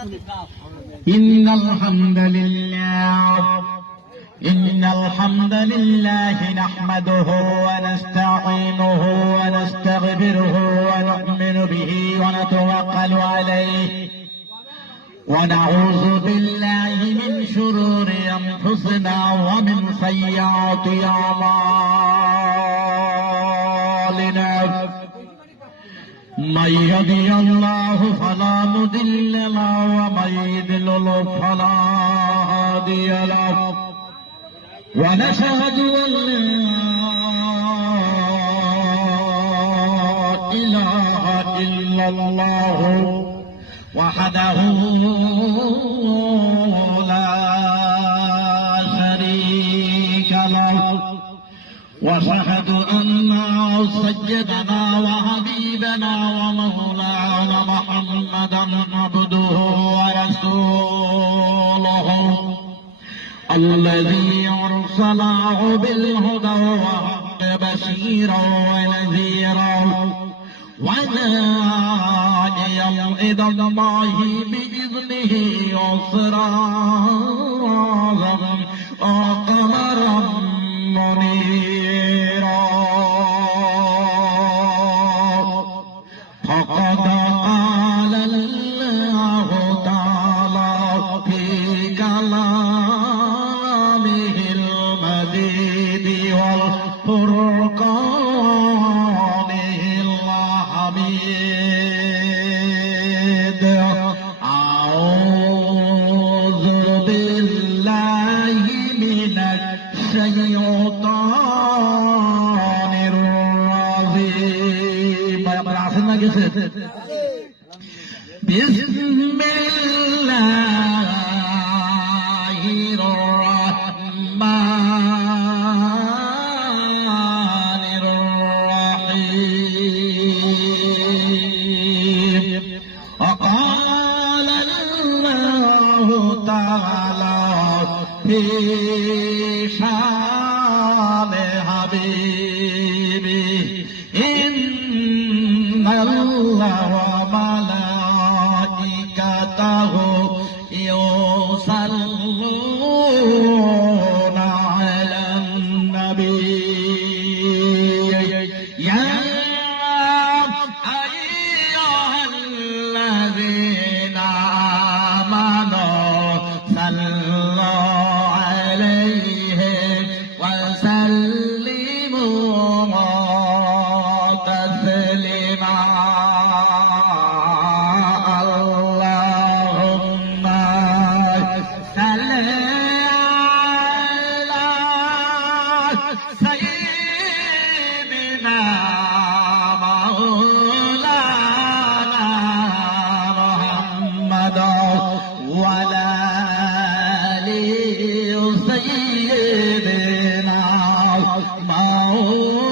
إن الحمد لله نحمده ونستعينه ونستغفره ونؤمن به ونتوكل عليه ونعوذ بالله من شرور أنفسنا ومن سيئات أعمالنا من يهده الله فلا مضل له ومن يضلل فلا هادي له ونشهد أن لا إله إلا الله وحده لا شريك له واشهد أن سيدنا وحبيبنا ومولانا محمدا عبده ورسوله الذي أرسله بالهدى والحق بشيرا ونذيرا وداعيا إلى الله بإذنه وسراجا وقمرا منيرا فقد قال الله تعالى في كلامه المجيد والفرقانه الحميد أعوذ بالله من الشيطان الرجيم بسم الله الرحمن الرحيم وقال الله تعالى في شان حبيبه إن الله وملائكته يصلون على النبي يا أيها الذين آمنوا صلوا عليه وسلموا تسليما اللهم صل على سيدنا مولانا محمد وعلى آل سيدنا مولانا